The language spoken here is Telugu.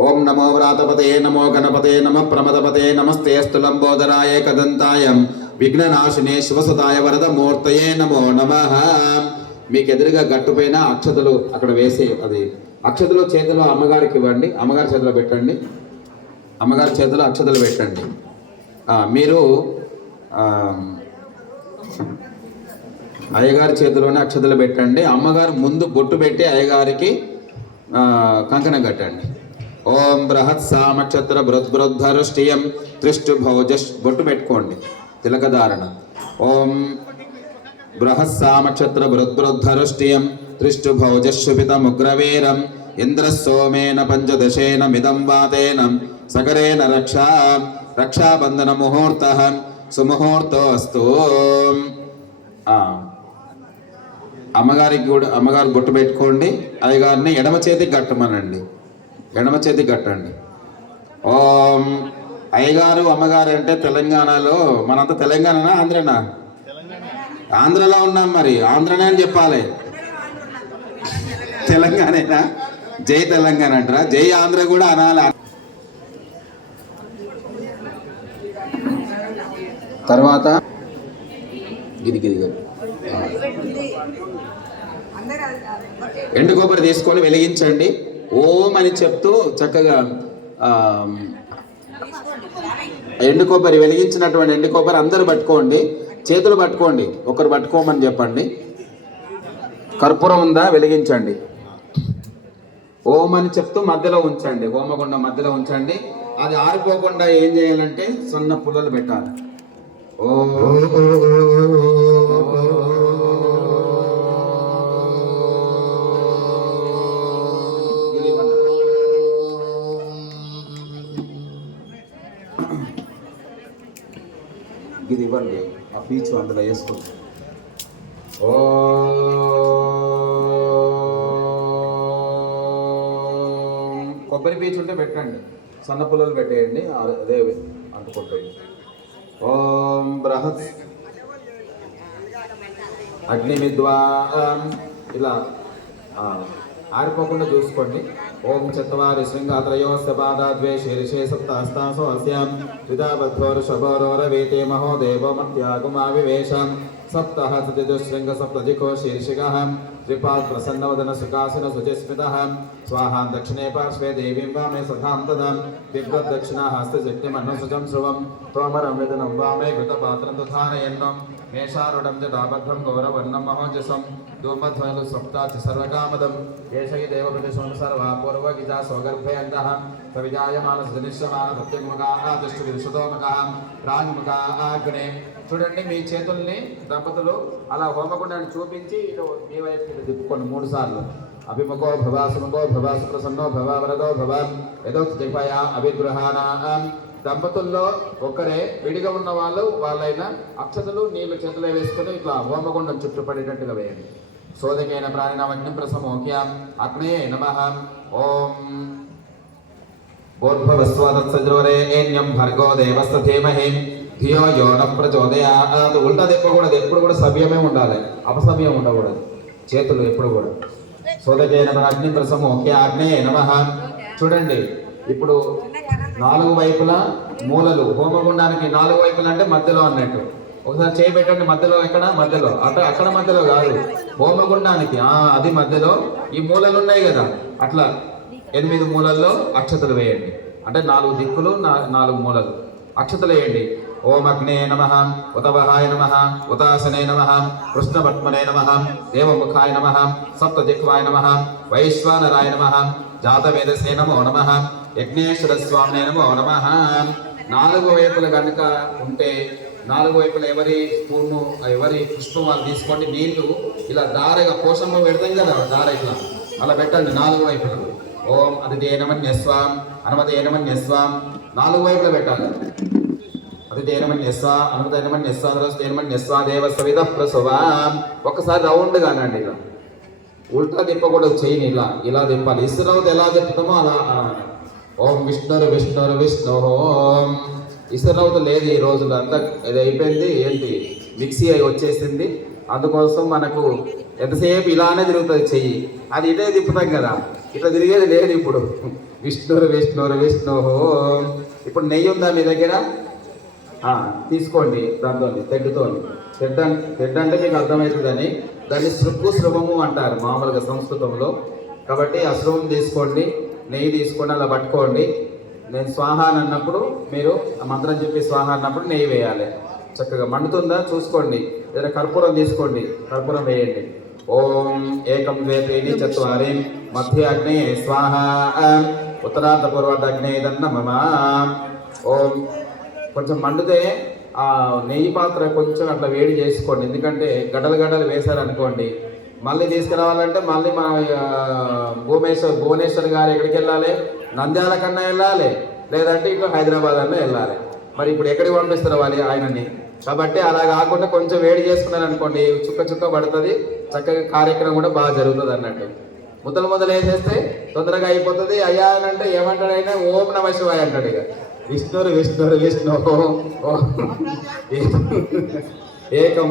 ఓం నమో వ్రాతపతే నమో గణపతే నమ ప్రమదపతే నమస్తేస్తు లంబోదరాయ ఏకదంతాయ విఘ్ననాశినే శివసుతాయ వరదమూర్తయే నమో నమః. మీకు ఎదురుగా గట్టుపైన అక్షతలు అక్కడ వేసే అది అక్షతలు చేతిలో అమ్మగారికి ఇవ్వండి. అమ్మగారి చేతిలో పెట్టండి. అమ్మగారి చేతిలో అక్షతలు పెట్టండి. మీరు అయ్యగారి చేతిలోనే అక్షతలు పెట్టండి. అమ్మగారు ముందు బొట్టు పెట్టి అయ్యగారికి కంకణం కట్టండి. ఓం బృహత్ సామక్షత్ర బృహద్బృద్ధరుష్టియం త్రిష్టు భౌజ బొట్టు పెట్టుకోండి. తిలకధారణ. ఓం బృహత్ సామక్షత్ర బృహద్బృద్ధరుష్టియం త్రిష్టు భౌజశుభితముగ్రవీరం ఇంద్ర సోమేన పంచదశేన మిదం వాతేన సకరేణ రక్షాబంధన ముహూర్త సుముహూర్తోస్తు. అమ్మగారికి కూడా అమ్మగారు బొట్టు పెట్టుకోండి. అయ్యగారిని ఎడమ చేతికి కట్టమనండి. ఎడమ చేతికి కట్టండి. ఓం అయ్యగారు అమ్మగారు అంటే తెలంగాణలో మనంతా తెలంగాణనా ఆంధ్రనా? ఆంధ్రలో ఉన్నాం. మరి ఆంధ్రనే అని చెప్పాలి. తెలంగాణేనా? జై తెలంగాణ అంటారా? జై ఆంధ్ర కూడా అనాలి. తర్వాత ఎండు కొబ్బరి తీసుకొని వెలిగించండి. ఓం అని చెప్తూ చక్కగా ఎండు కొబ్బరి వెలిగించినటువంటి ఎండు కొబ్బరి అందరూ పట్టుకోండి. చేతులు పట్టుకోండి. ఒకరు పట్టుకోమని చెప్పండి. కర్పూరం ఉందా? వెలిగించండి. ఓం అని చెప్తూ మధ్యలో ఉంచండి. హోమగుండం మధ్యలో ఉంచండి. అది ఆరిపోకుండా ఏం చేయాలంటే సన్న పుల్లలు పెట్టాలి. ఓం ఇది ఇవ్వండి. ఆ పీచు అందులో వేసుకోండి. కొబ్బరి పీచు ఉంటే పెట్టండి. సన్న పుల్లలు పెట్టేయండి. అదే అంటుకుంటాయి. ఓం బృహత్ అగ్నిమిద్వా ఇలా ఆరిపోకుండా చూసుకోండి. ఓం చత్వారి శృంగాత్రయోస్య పాదాద్వే శీర్షే సప్తహస్తాసో అస్యాం విదాబద్ధోర్షభోరోరవేతే మహోదేవో మత్యాగుమావివేశం సప్తః చతుశృంగ సప్తదికో శీర్షికః త్రిపాద్ ప్రసన్నవదన సుఖాసన శుచిస్మితః స్వాహాం దక్షిణే పార్శ్వే దేవీం వామే సఖాం తదాం దిగ్వద్దక్షిణా హస్తశక్తిమన్నుసుజం శ్రువం తోమరం విదనం వామే ఘృతపాత్రం తథానయన్నం మేషారుఢం చ దాబద్ధం గౌరవర్ణం మహోజసం ధూమధ్వనులు సప్తాచి సర్వకామదం ఏషై దేవప్రతిశం సర్వా పూర్వగిజా స్వగర్భయంతః సవిజాయమానసజనిష్యమాన ప్రత్యుముఖాః దృష్టివిశుతోముఖాః ప్రాణిముఖాగ్నే. చూడండి, మీ చేతుల్ని దంపతులు అలా హోమగుండాన్ని చూపించి ఇటు మీ వైపు తిప్పుకోండి 3 సార్లు. అభిముఖో భవ సుముఖో భవ సుప్రసన్నో భవ వరదో భవ యదోక్తిపయా అభిగృహాణాం. దంపతుల్లో ఒక్కరే విడిగా ఉన్న వాళ్ళైనా అక్షతలు నీళ్ళు చేతులే వేసుకుని ఇట్లా హోమగుండం చుట్టుపడేటట్టుగా వేయండి. సోదకేన ప్రాణినామగ్నిం ప్రసమోక్యాం అగ్నే నమః. ఓం భూర్భువస్వతత్సజోరేణ్యం భర్గో దేవస్య ధీమహి ధియో యో న ప్రచోదయాత్. ఉల్టా తిప్పకూడదు. ఎప్పుడు కూడా సవ్యమే ఉండాలి. అపసవ్యం ఉండకూడదు. చేతులు ఎప్పుడు కూడా. సోదకేన అగ్ని ప్రసమోక్య అగ్నే నమః. చూడండి, ఇప్పుడు 4 వైపులా మూలలు హోమగుండానికి 4 వైపులు అంటే మధ్యలో అన్నట్టు. ఒకసారి చేయి పెట్టండి. మధ్యలో ఎక్కడ? మధ్యలో. అక్కడ మధ్యలో కాదు, హోమగుండానికి అది మధ్యలో. ఈ మూలలు ఉన్నాయి కదా, అట్లా 8 మూలల్లో అక్షతలు వేయండి. అంటే 4 దిక్కులు 4 మూలలు అక్షతలు వేయండి. ఓం అగ్నే నమః ఉతవహాయ నమః ఉతాసనే నమః కృష్ణపద్మనే నమః దేవముఖాయ నమః సప్తజిహ్వాయ నమః వైశ్వానరాయ నమః జాతవేదసే నమో నమః యజ్ఞేశ్వర స్వామినే నమో నమః. 4 వైపులు కనుక ఉంటే 4 వైపులు ఎవరి స్పూను ఎవరి పుష్పం వాళ్ళు తీసుకోండి. నీళ్లు ఇలా దారగా పోషమ్మ పెడతాం కదా, దార ఇట్లా అలా పెట్టండి 4 వైపులు. ఓం అదితే నమన్యస్వాం అనుమతే నమన్యస్వాం 4 వైపులు పెట్టాలి. అదితే నమన్యస్వా అనుమతే నమన్యస్వా ద్రవస్తే నమన్యస్వా దేవస్సవిదః ప్రసవాం. ఒకసారి రౌండ్ గానండి. ఇలా ఉల్టా తిప్పకూడదు. చెయ్యిని ఇలా తిప్పాలి. ఇసురవుతు ఎలా తిప్పుతామో అలా. ఓం విష్ణురు విష్ణురు విష్ణు. ఓం ఇసురవుతు లేదు ఈ రోజుల్లో. అంతా ఇది అయిపోయింది. ఏంటి మిక్సీ అయి వచ్చేసింది. అందుకోసం మనకు ఎంతసేపు ఇలానే తిరుగుతుంది చెయ్యి. అది ఇదే తిప్పుతాం కదా, ఇట్లా తిరిగేది లేదు ఇప్పుడు. విష్ణురు విష్ణురు విష్ణు. ఇప్పుడు నెయ్యి ఉందా మీ దగ్గర? తీసుకోండి దాంతో, తెడ్డుతో. తెడ్డ అంటే మీకు అర్థమవుతుందని, దాన్ని శృక్కు శృభము అంటారు మామూలుగా సంస్కృతంలో. కాబట్టి ఆ శృభం తీసుకోండి, నెయ్యి తీసుకోండి, అలా పట్టుకోండి. నేను స్వాహ అని అన్నప్పుడు మీరు ఆ మంత్రం చెప్పి స్వాహ అన్నప్పుడు నెయ్యి వేయాలి. చక్కగా మండుతుందా చూసుకోండి. ఏదైనా కర్పూరం తీసుకోండి, కర్పూరం వేయండి. ఓం ఏకం ద్వే త్రీణి చత్వారి మధ్య అగ్నే స్వాహ ఉత్తరార్ధ పూర్వార్ధ అగ్నే దన్నమమ. ఓం కొంచెం మండితే ఆ నెయ్యి పాత్ర కొంచెం అట్లా వేడి చేసుకోండి. ఎందుకంటే గడలు గడలు వేశారనుకోండి, మళ్ళీ తీసుకురావాలంటే మళ్ళీ మన భువనేశ్వర్ గారు ఎక్కడికి వెళ్ళాలి? నంద్యాల కన్నా వెళ్ళాలి, లేదంటే ఇటు హైదరాబాద్ అన్నా వెళ్ళాలి. మరి ఇప్పుడు ఎక్కడికి పంపిస్తారు వాళ్ళు ఆయనని? కాబట్టి అలా కాకుండా కొంచెం వేడి చేసుకున్నారు అనుకోండి, చుక్క చుక్క పడుతుంది, చక్కగా కార్యక్రమం కూడా బాగా జరుగుతుంది అన్నట్టు. ముద్దలు వేసేస్తే తొందరగా అయిపోతుంది. అయ్యా అని అంటే ఏమంటాడు ఆయన? ఓం నమ శివాయ అంటాడు. ఇక విష్ణురు విష్ణురు విష్ణు ఏకం